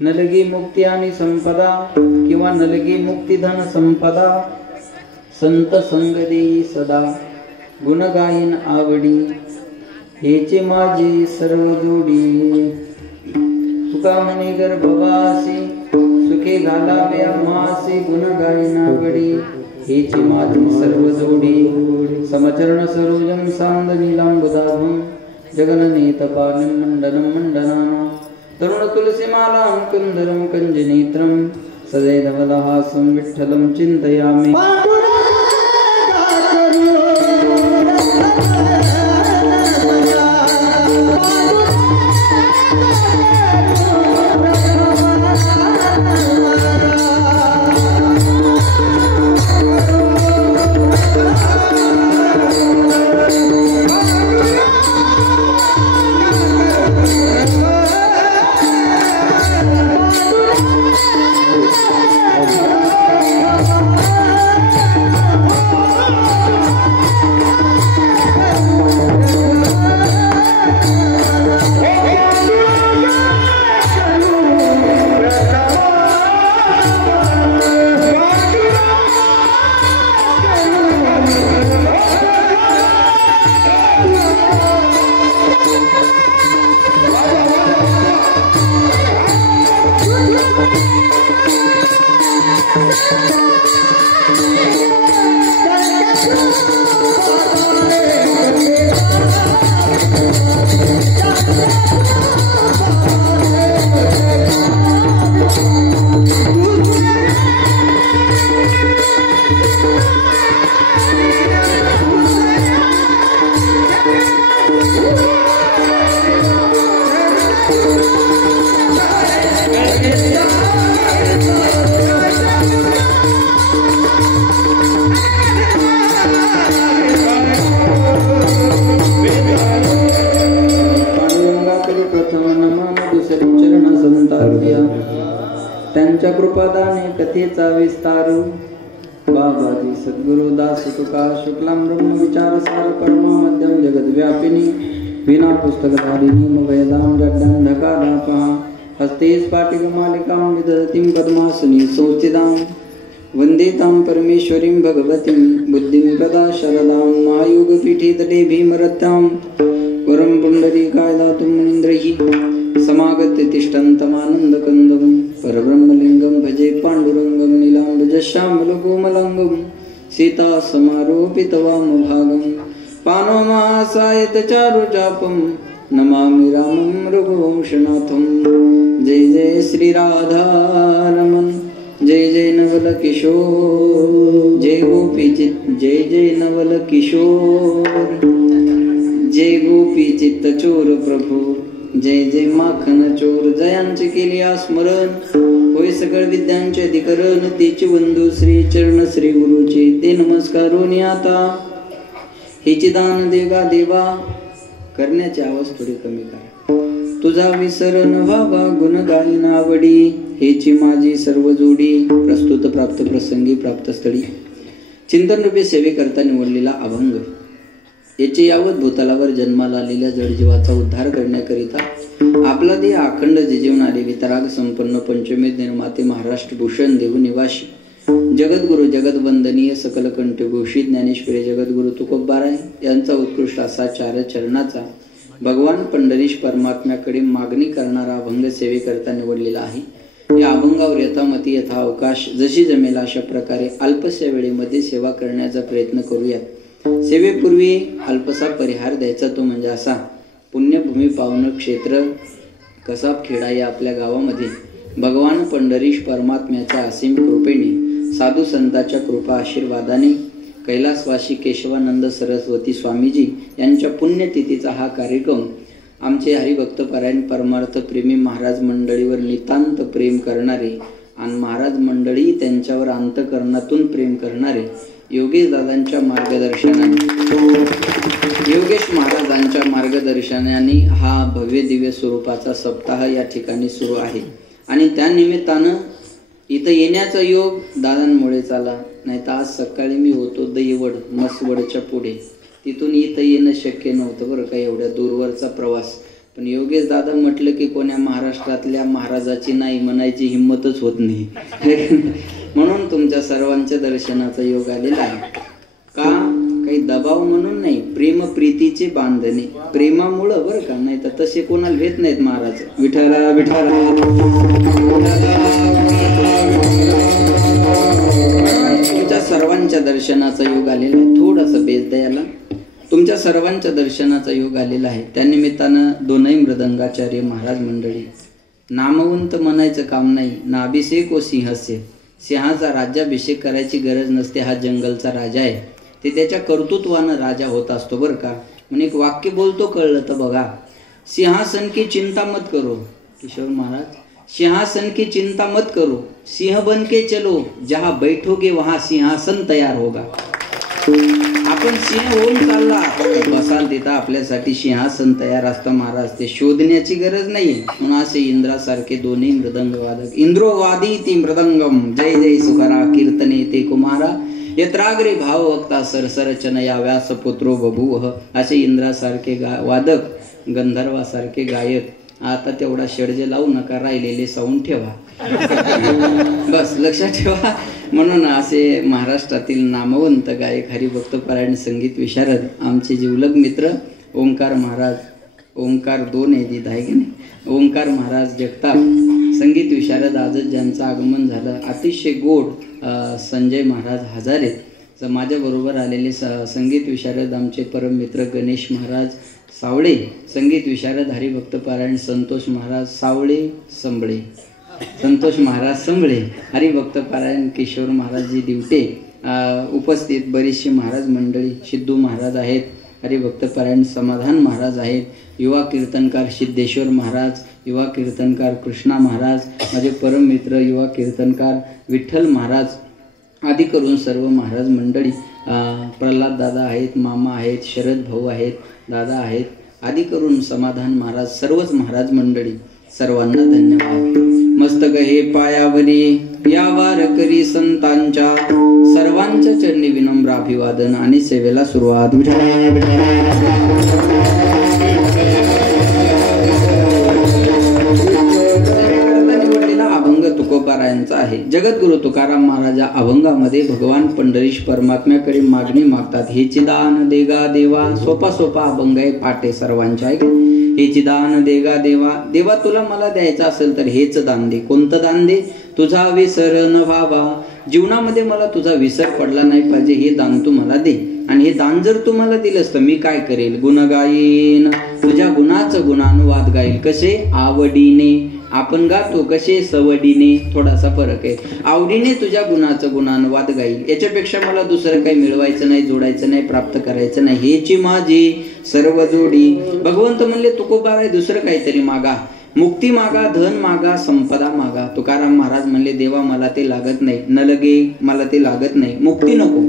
नलगी मुक्ती आणि संपदा किंवा नलगी मुक्ती धन संपदा संत संग देई सदा गुण गायन आवडी हेचे माझी सर्व जोडी तुका म्हणे गर्भवासी सुखे घालावे आम्हासी गुण गायन आवडी हेचे माझी सर्व जोडी समचरण सरोजम सांद नीलांबुदाभं जगननेतपालं मंडनं मंडनाना तरुण तुलसीमालां कुंदरं कंजनेत्रं सदैवलहासं विठ्ठलं चिन्तयामि त्यांच्या कृपादाने कथेचा विस्तार बाबाजी सद्गुरु दास तुका शुक्लां ब्रह्म विचार सार परमा मध्यम जगद व्यापिनी विना पुस्तकधारिणी वेदां जड्डं ढकादापहा हस्ते स्फाटिकमालिकां विदधतीं पद्मासनी संस्थितां वन्देतां परमेश्वरीं भगवतीं बुद्धिं प्रदा शरदां महायोगपीठे तटे भीमरत्यां वरं पुण्डरीकाय दातुं मुनीन्द्रैः समागत्य तिष्ठन्तमानन्दकन्दं परब्रह्मलिङ्गं भजे पाण्डुरङ्गं नीलाम्बुजश्यामलकोमलङ्गं सीतासमारोपितवामभागं पाणोमासायतचारुचापं नमामि रामं रघुवंशनाथं। जय जय श्री राधारमण, जय जय नवल किशोर, जय गोपीचित, जय जय नवल किशोर, जय गोपीचित चोर प्रभु, जय जय माखन चोर जयांचे केले स्मरण होय सकळ विद्यांचे अधिकरण तेचे बंधू श्री चरण श्री गुरुचे ते नमस्कारोनी आता हेचे दान देगा देवा करण्याची आवाज थोडी कमी करा तुझा विसर न व्हावा गुण गायन आवडी हेची माझी सर्व जोडी प्रस्तुत प्राप्त प्रसंगी प्राप्त स्थळी चिंतन रूपी सेवेकरता निवडलेला अभंग याचे यावत भूतलावर जन्माला आलेल्या जडजीवाचा उद्धार करण्याकरिता आपला देह अखंड जिजीवणारे वितराग संपन्न पंचमेध निर्माते महाराष्ट्र भूषण देवनिवासी जगद्गुरु जगदवंदनीय सकल कंठ घोषित ज्ञानेश्वरी जगद्गुरु तुकोबाराय यांचा उत्कृष्ट असा चार चरणाचा भगवान पंढरीश परमात्म्याकडे मागणी करणारा अभंग सेवेकरता निवडलेला आहे। या अभंगावर यथामती यथा अवकाश जशी जमेल अशा प्रकारे अल्पशा वेळेमध्ये सेवा करण्याचा प्रयत्न करूयात। सेवेपूर्वी अल्पसा परिहार द्यायचा तो म्हणजे असा पुण्यभूमी पावन क्षेत्र कसाबखेडा या आपल्या गावामध्ये भगवान पंढरीश परमात्म्याच्या असीम कृपेने साधू संतांच्या कृपा आशीर्वादाने कैलासवासी केशवानंद सरस्वती स्वामीजी यांच्या पुण्यतिथीचा हा कार्यक्रम आमचे हरिभक्त परायण परमार्थ प्रेमी महाराज मंडळीवर नितांत प्रेम करणारे आणि महाराज मंडळी त्यांच्यावर अंतःकरणातून प्रेम करणारे योगेश दादांच्या मार्गदर्शनाने योगेश महाराजांच्या मार्गदर्शनाने हा भव्य दिव्य स्वरूपाचा सप्ताह या ठिकाणी सुरू आहे आणि त्या निमित्तानं इथं येण्याचा योग दादांमुळे झाला। नाही तर आज सकाळी मी होतो दैवड मसवडच्या पुढे तिथून इथं येणं शक्य नव्हतं बरं का एवढ्या दूरवरचा प्रवास पण योगेश दादा म्हटलं की कोण्या महाराष्ट्रातल्या महाराजाची नाही म्हणायची हिंमतच होत नाही म्हणून तुमच्या सर्वांच्या दर्शनाचा योग आलेला आहे। का काही दबाव म्हणून नाही प्रेम प्रीतीचे बांधणे प्रेमामुळं बरं का नाही तर तसे कोणाला भेट नाहीत महाराज विठ्ठला विठ्ठला तुमच्या सर्वांच्या दर्शनाचा योग आलेला आहे। थोडासा बेस द्यायला तुमच्या सर्वांच्या दर्शनाचा योग आलेला आहे त्यानिमित्तानं दोनही मृदंगाचार्य महाराज मंडळी नामवंत म्हणायचं काम नाही ना अभिषेक व सिंहस्य सिंहाचा राज्याभिषेक करायची गरज नसते। हा जंगलचा राजा आहे ते त्याच्या कर्तृत्वानं राजा होत असतो बरं का म्हणून एक वाक्य बोलतो कळलं तर बघा सिंहासन की चिंता मत करो किशोर महाराज सिंहासन की चिंता मत करो सिंह बन के चलो जहां बैठोगे वहां सिंहासन तयार होगा। आपण सिंह होऊन चालला बसाल तिथं आपल्यासाठी सिंहासन तयार असतं महाराज ते शोधण्याची गरज नाही म्हणून असे इंद्रासारखे दोन्ही मृदंग वादक इंद्रो वादी ती मृदंगम जय जय सुखरा कीर्तने ते कुमारा यत्राग्रे भाव वक्ता सरसरचन या व्यास पुत्रो बभूव असे इंद्रासारखे वादक गंधर्वासारखे गायक आता तेवढा षडजे लावू नका राहिलेले साऊन ठेवा बस लक्षात ठेवा म्हणून असे महाराष्ट्रातील नामवंत गायक हरिभक्त परायण संगीत विशारद आमचे जिवलग मित्र ओंकार महाराज ओंकार दोन आहे जिथं आहे की नाही ओंकार महाराज जगताप संगीत विशारद आजच ज्यांचं आगमन झालं अतिशय गोड संजय महाराज हजारे माझ्याबरोबर आलेले संगीत विशारद आमचे परम मित्र गणेश महाराज सावळे संगीत विशारद हरिभक्त पारायण संतोष महाराज सावळे संबळे संतोष महाराज संबळे हरिभक्त पारायण किशोर महाराजजी दिवटे उपस्थित बरीचशी महाराज मंडळी सिद्धू महाराज आहेत हरिभक्त पारायण समाधान महाराज आहेत युवा कीर्तनकार सिद्धेश्वर महाराज युवा कीर्तनकार कृष्णा महाराज माझे परम मित्र युवा कीर्तनकार विठ्ठल महाराज आदी करून सर्व महाराज मंडळी प्रल्हाद दादा आहेत मामा आहेत शरद भाऊ आहेत दादा आहेत आदी करून समाधान महाराज सर्वच महाराज मंडळी सर्वांना धन्यवाद। मस्तक हे पायावरी या वारकरी संतांच्या सर्वांच्या चरणी विनम्र अभिवादन आणि सेवेला सुरुवात। अभंग तुकोबारायांचा आहे। जगद्गुरु तुकाराम महाराजा अभंगामध्ये भगवान पंढरीश परमात्म्याकडे मागणी मागतात हेची दान देगा देवा सोपा सोपा अभंग आहे पाटे सर्वांच्या आहे हेची दान देगा देवा देवा तुला मला द्यायचं असेल तर हेच दान दे कोणतं दान दे तुझा विसर न व्हावा जीवनामध्ये मला तुझा विसर पडला नाही पाहिजे हे दान तू मला दे आणि हे दान जर तू मला दिलंस तर मी काय करेल गुण गाईन तुझ्या गुणाचं गुणानुवाद गाईल कसे आवडीने आपण गातो कसे सवडीने, थोडासा फरक आहे. आवडीने तुझ्या गुणाचं गुणानुवाद गाईल, याच्यापेक्षा मला दुसरं काही मिळवायचं नाही, जोडायचं नाही, प्राप्त करायचं नाही. हेची माझी सर्व जोडी. भगवंत म्हणले तुकोबा आहे दुसरं काहीतरी मागा, मुक्ती मागा, धन मागा, संपदा मागा. तुकाराम महाराज म्हणले देवा मला ते लागत नाही, न लगे मला ते लागत नाही, मुक्ती नको.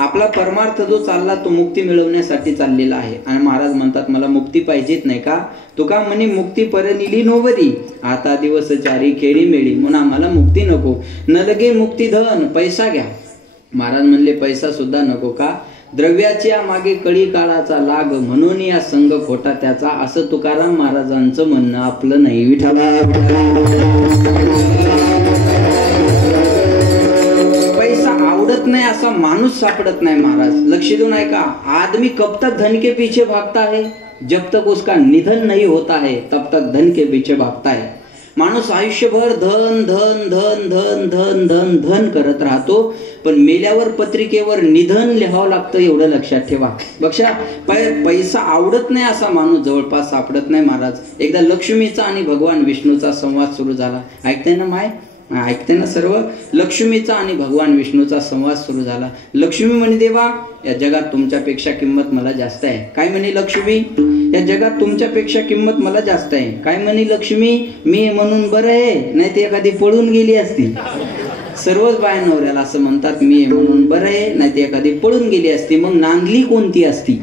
आपला परमार्थ जो चालला तो मुक्ती मिळवण्यासाठी चाललेला आहे. आणि महाराज म्हणतात मला मुक्ती पाहिजेच नाही का? तुका म्हणे मुक्ती परनिली नोवदी, आता दिवस चारी खेळी मेळी, म्हणून आम्हाला मुक्ती नको. न लगे मुक्ती धन, पैसा घ्या. महाराज म्हणले पैसा सुद्धा नको का? द्रव्याच्या मागे कळी काळाचा लाग, म्हणून या संघ खोटा त्याचा, असं तुकाराम महाराजांचं म्हणणं आपलं नाही. विठ्ठला पैसा आवडत नाही असा माणूस सापडत नाही महाराज. लक्ष देऊन ऐका. आदमी कब तक धन के पीछे भागता है, जब तक उसका निधन नहीं होता है तब तक धन के पीछे भागता है. माणूस आयुष्यभर धन धन धन धन धन धन धन करत राहतो, पण मेल्यावर पत्रिकेवर निधन लिहावं लागतं, एवढं लक्षात ठेवा. बघा पैसा आवडत नाही असा माणूस जवळपास सापडत नाही महाराज. एकदा लक्ष्मीचा आणि भगवान विष्णूचा संवाद सुरू झाला. ऐकताय ना माय? ऐकते ना सर्व? लक्ष्मीचा आणि भगवान विष्णूचा संवाद सुरू झाला. लक्ष्मी म्हणे देवा या जगात तुमच्यापेक्षा किंमत मला जास्त आहे. काय म्हणे लक्ष्मी? या जगात तुमच्यापेक्षा किंमत मला जास्त आहे. काय म्हणे लक्ष्मी? मी म्हणून बरं आहे, नाही ते एखादी पळून गेली असती. सर्वच बाया नवऱ्याला असं म्हणतात, मी म्हणून बरं आहे, नाही ते एखादी पळून गेली असती. मग नांदली कोणती असती?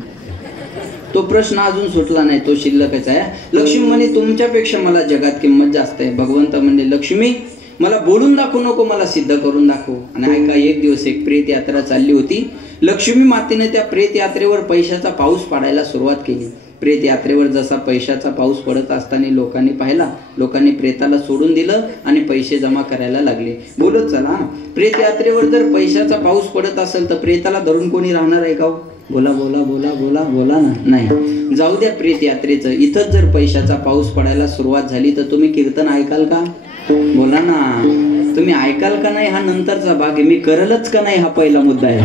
तो प्रश्न अजून सुटला नाही, तो शिल्लकच आहे. लक्ष्मी म्हणे तुमच्यापेक्षा मला जगात किंमत जास्त आहे. भगवंत म्हणले लक्ष्मी मला बोलून दाखवू नको, मला सिद्ध करून दाखव. आणि ऐका, एक दिवस एक प्रेत यात्रा चालली होती. लक्ष्मी मातेने त्या प्रेत यात्रेवर पैशाचा पाऊस पाडायला सुरुवात केली. प्रेत यात्रेवर जसा पैशाचा पाऊस पडत असताना लोकांनी पाहिला, लोकांनी प्रेताला सोडून दिलं आणि पैसे जमा करायला लागले. बोलत चला, प्रेत यात्रेवर जर पैशाचा पाऊस पडत असेल तर प्रेताला धरून कोणी राहणार आहे का? बोला बोला बोला बोला बोला ना. नाही, जाऊ द्या प्रेत यात्रेचं. इथंच जर पैशाचा पाऊस पडायला सुरुवात झाली तर तुम्ही कीर्तन ऐकाल का? बोला ना. तुम्ही ऐकाल का नाही हा नंतरचा भाग आहे. मी करलच का नाही हा पहिला मुद्दा आहे.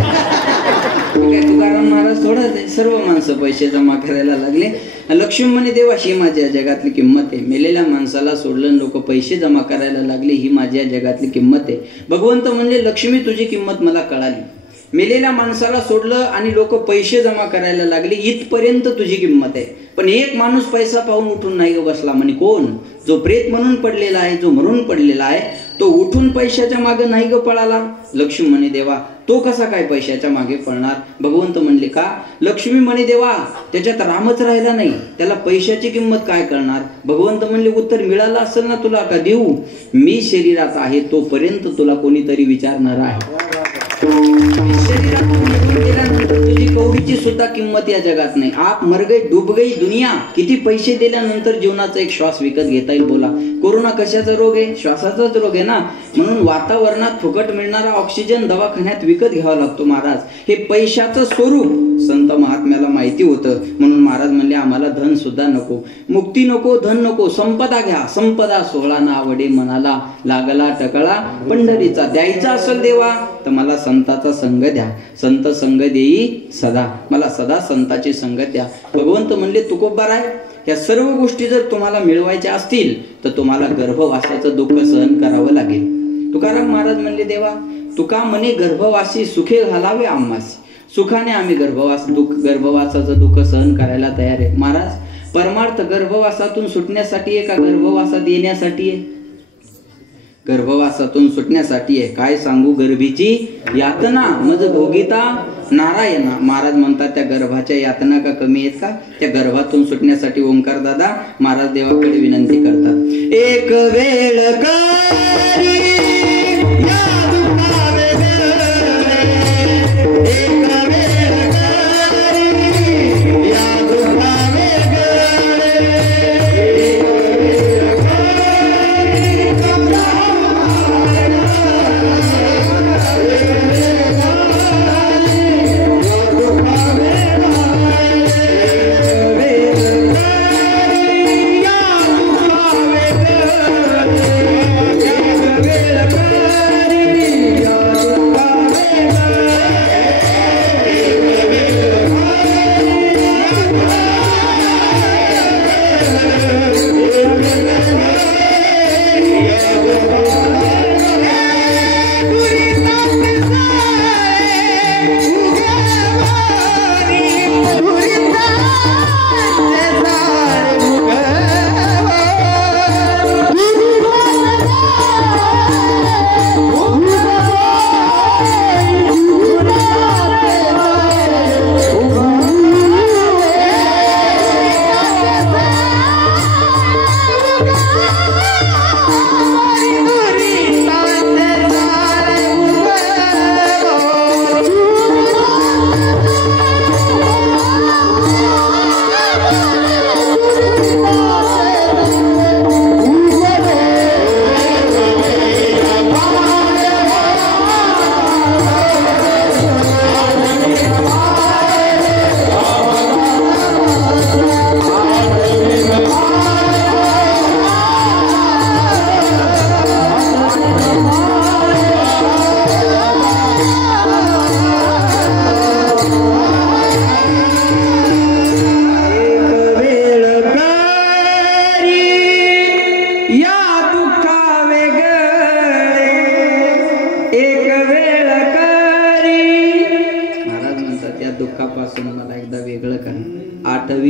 तुकाराम महाराज थोडं सर्व माणसं पैसे जमा करायला लागले. लक्ष्मी म्हणे देवा ही माझ्या जगातली किंमत आहे. मेलेल्या माणसाला सोडलं लोक पैसे जमा करायला लागले, ही माझ्या जगातली किंमत आहे. भगवंत म्हणले लक्ष्मी तुझी किंमत मला कळाली. मेलेल्या माणसाला सोडलं आणि लोक पैसे जमा करायला लागले, इथपर्यंत तुझी किंमत आहे. पण एक माणूस पैसा पाहून उठून नाही बसला. म्हणे कोण? जो प्रेत म्हणून पडलेला आहे, जो मरून पडलेला आहे, तो उठून पैशाच्या मागे नाही ग पळाला. लक्ष्मी म्हणे देवा तो कसा काय पैशाच्या मागे पळणार? भगवंत म्हणले का? लक्ष्मी म्हणे देवा त्याच्यात रामच राहिला नाही, त्याला पैशाची किंमत काय करणार? भगवंत म्हणले उत्तर मिळालं असेल ना तुला, का देऊ? मी शरीरात आहे तोपर्यंत तुला कोणीतरी विचारणार आहे. तुझी कवडीची सुद्धा किंमत या जगात नाही. आप मर गई डूब गई दुनिया. किती पैसे दिल्यानंतर जीवनाचा एक श्वास विकत घेता येईल? बोला. कोरोना कशाचा रोग आहे? श्वासाचाच रोग आहे ना. म्हणून वातावरणात फुकट मिळणारा ऑक्सिजन दवाखान्यात विकत घ्यावा लागतो महाराज. हे पैशाचं स्वरूप संत महात्म्याला माहिती होतं. म्हणून महाराज म्हणले आम्हाला धन सुद्धा नको, मुक्ती नको, धन नको, संपदा घ्या. संपदा सोहळा ना आवडे मनाला, लागला टकळा पंढरीचा. द्यायचा असेल देवा तर मला संताचा संग द्या. संत संग देई सदा, मला सदा संताची संगत द्या. भगवंत म्हणले तुकोबाराय या सर्व गोष्टी जर तुम्हाला मिळवायच्या असतील तर तुम्हाला गर्भवासाचं दुःख सहन करावं लागेल. तुकाराम महाराज म्हणले देवा तुका म्हणे गर्भवासी सुखे घालावे आम्हास. सुखाने आम्ही गर्भवासाचं दुःख सहन करायला तयार आहे. महाराज परमार्थ गर्भवासातून सुटण्यासाठी आहे का गर्भवासात येण्यासाठी आहे? गर्भवासातून सुटण्यासाठी आहे. काय सांगू गर्भीची यातना मज भोगिता नारायणा. महाराज म्हणतात त्या गर्भाच्या यातना का कमी आहेत का? त्या गर्भातून सुटण्यासाठी ओंकार दादा महाराज देवाकडे विनंती करतात. एक वेळ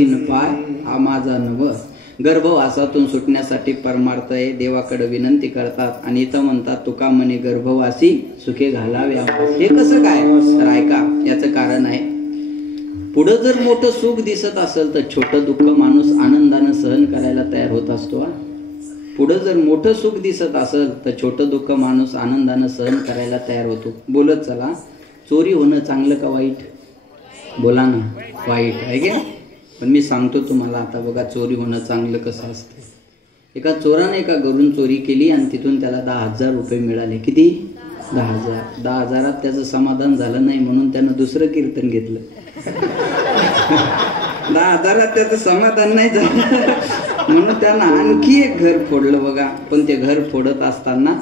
तीन पाय हा माझा नवस. गर्भवासातून सुटण्यासाठी परमार्थ आहे, देवाकडे विनंती करतात आणि इथं म्हणतात तुका म्हणे गर्भवासी सुखे घालावे. हे कसं काय तर ऐका, याचं कारण आहे. पुढं जर मोठं सुख दिसत असेल तर छोटं दुःख माणूस आनंदानं सहन करायला तयार होत असतो. पुढं जर मोठं सुख दिसत असेल तर छोटं दुःख माणूस आनंदानं सहन करायला तयार होतो. बोलत चला, चोरी होणं चांगलं का वाईट? बोला ना, वाईट आहे की. पण मी सांगतो तुम्हाला आता बघा, चोरी होणं चांगलं कसं असतं. एका चोराने एका घरून चोरी केली आणि तिथून त्याला 10,000 रुपये मिळाले. किती? 10,000. 10,000 त्याचं समाधान झालं नाही म्हणून त्यानं दुसरं कीर्तन घेतलं. 10,000 त्याचं समाधान नाही झालं म्हणून त्यानं आणखी एक घर फोडलं बघा. पण ते घर फोडत असताना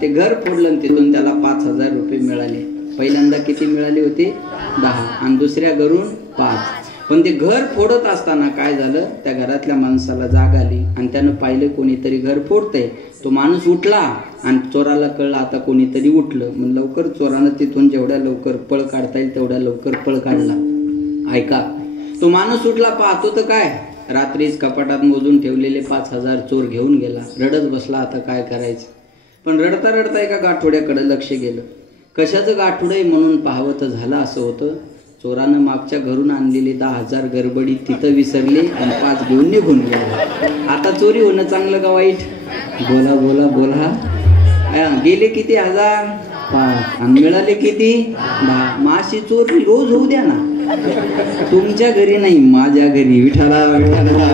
ते घर फोडलं आणि तिथून त्याला 5,000 रुपये मिळाले. पहिल्यांदा किती मिळाले होते? 10 आणि दुसऱ्या घरून 5. पण ते घर फोडत असताना काय झालं, त्या घरातल्या माणसाला जाग आली आणि त्यानं पाहिलं कोणीतरी घर फोडतंय. तो माणूस उठला आणि चोराला कळलं आता कोणीतरी उठलं. मग लवकर चोरानं तिथून जेवढ्या लवकर पळ काढता येईल तेवढ्या लवकर पळ काढला. ऐका, तो माणूस उठला, पाहतो तर काय, रात्रीच कपाटात मोजून ठेवलेले 5,000 चोर घेऊन गेला. रडत बसला, आता काय करायचं. पण रडता रडता एका गाठोड्याकडे लक्ष गेलं. कशाचं गाठोडं आहे म्हणून पाहावं तर झालं असं होतं, चोरानं मागच्या घरून आणलेले 10,000 गडबडीत तिथं विसरले आणि 5 घेऊन निघून गेले. आता चोरी होणं चांगलं का वाईट? बोला बोला बोला. गेले किती? 1000? 5 आणि मिळाले किती? 10. माशी चोरी रोज होऊ द्या ना, तुमच्या घरी नाही, माझ्या घरी. विठाला विठाला.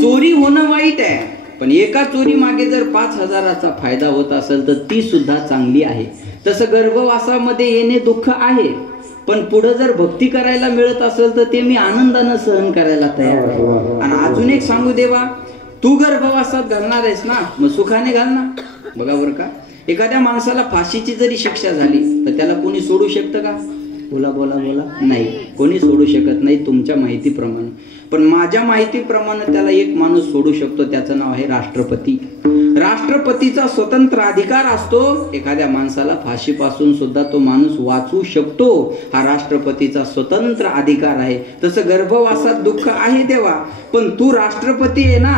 चोरी होणं वाईट आहे, पण एका चोरी मागे जर 5,000चा फायदा होत असेल तर ती सुद्धा चांगली आहे. तसं गर्भवासामध्ये येणे दुःख आहे, पण पुढे जर भक्ती करायला मिळत असेल तर ते मी आनंदानं सहन करायला तयार आहे. आणि अजून एक सांगू देवा, तू गर्भवासात घालणार आहेस ना, मग सुखाने घाल ना. बघा बरं का, एखाद्या माणसाला फाशीची जरी शिक्षा झाली तर त्याला कोणी सोडू शकतं का? बोला बोला बोला. नाही, कोणी सोडू शकत नाही तुमच्या माहितीप्रमाणे. पण माझ्या माहितीप्रमाणे त्याला एक माणूस सोडू शकतो, त्याचं नाव आहे राष्ट्रपती. राष्ट्रपतीचा स्वतंत्र अधिकार असतो, एखाद्या माणसाला फाशीपासून सुद्धा तो माणूस वाचवू शकतो. हा राष्ट्रपतीचा स्वतंत्र अधिकार आहे. तसं गर्भवासात दुःख आहे देवा, पण तू राष्ट्रपती आहे ना,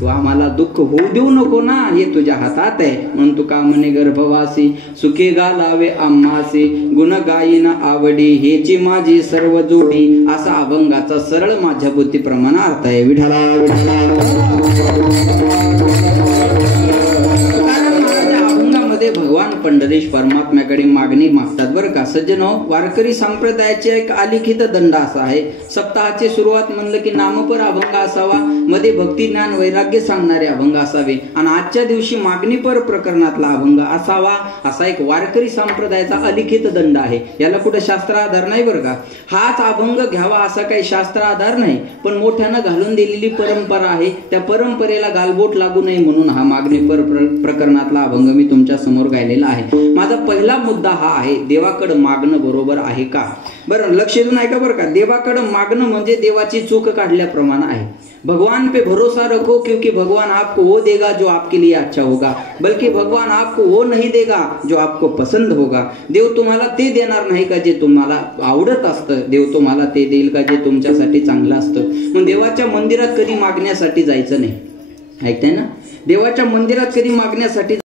तू आम्हाला दुःख होऊ देऊ नको ना, हे तुझ्या हातात आहे. म्हणून तू का म्हणे गर्भवासी सुखे घालावे आम्हासी, गुण गायीन आवडी हेची माझी सर्व जोडी. असा अभंगाचा सरळ माझ्या बुद्धीप्रमाणे अर्थ आहे. विठाला विठाला. भगवान पंढरीश परमात्म्याकडे मागणी मागतात बरं का सज्जनो. वारकरी संप्रदायाचे एक अलिखित दंड असा आहे, सप्ताहाची सुरुवात म्हणलं की नामपर अभंग असावा, मध्ये भक्ती ज्ञान वैराग्य सांगणारे अभंग असावे आणि आजच्या दिवशी मागणीपर प्रकरणातला अभंग असावा, असा एक वारकरी संप्रदायाचा अलिखित दंड आहे. याला कुठे शास्त्र आधार नाही बरं का. हाच अभंग घ्यावा असा काही शास्त्र आधार नाही, पण मोठ्यानं घालून दिलेली परंपरा आहे. त्या परंपरेला गालबोट लागू नये म्हणून हा मागणीपर प्रकरणातला अभंग मी तुमच्या समोर गायलेला आहे. माझा पहिला मुद्दा हा आहे, देवाकडे मागणं बरोबर आहे का. बरं, लक्ष देऊन ऐका बरं का. देवाकडे मागणं म्हणजे देवाची चूक काढल्याप्रमाणे आहे. भगवान पे भरोसा रखो क्योंकि भगवान आपको वो देगा जो आपके लिए अच्छा होगा, बल्कि भगवान आपको वो नहीं देगा जो आपको पसंद होगा. देव तुम्हाला ते देणार नाही का जे तुम्हाला आवडत असतं, देव तुम्हाला ते देईल का जे तुमच्यासाठी चांगलं असतं. मग देवाच्या मंदिरात कधी मागण्यासाठी जायचं नाही. ऐकताय ना, देवाच्या मंदिरात कधी मागण्यासाठी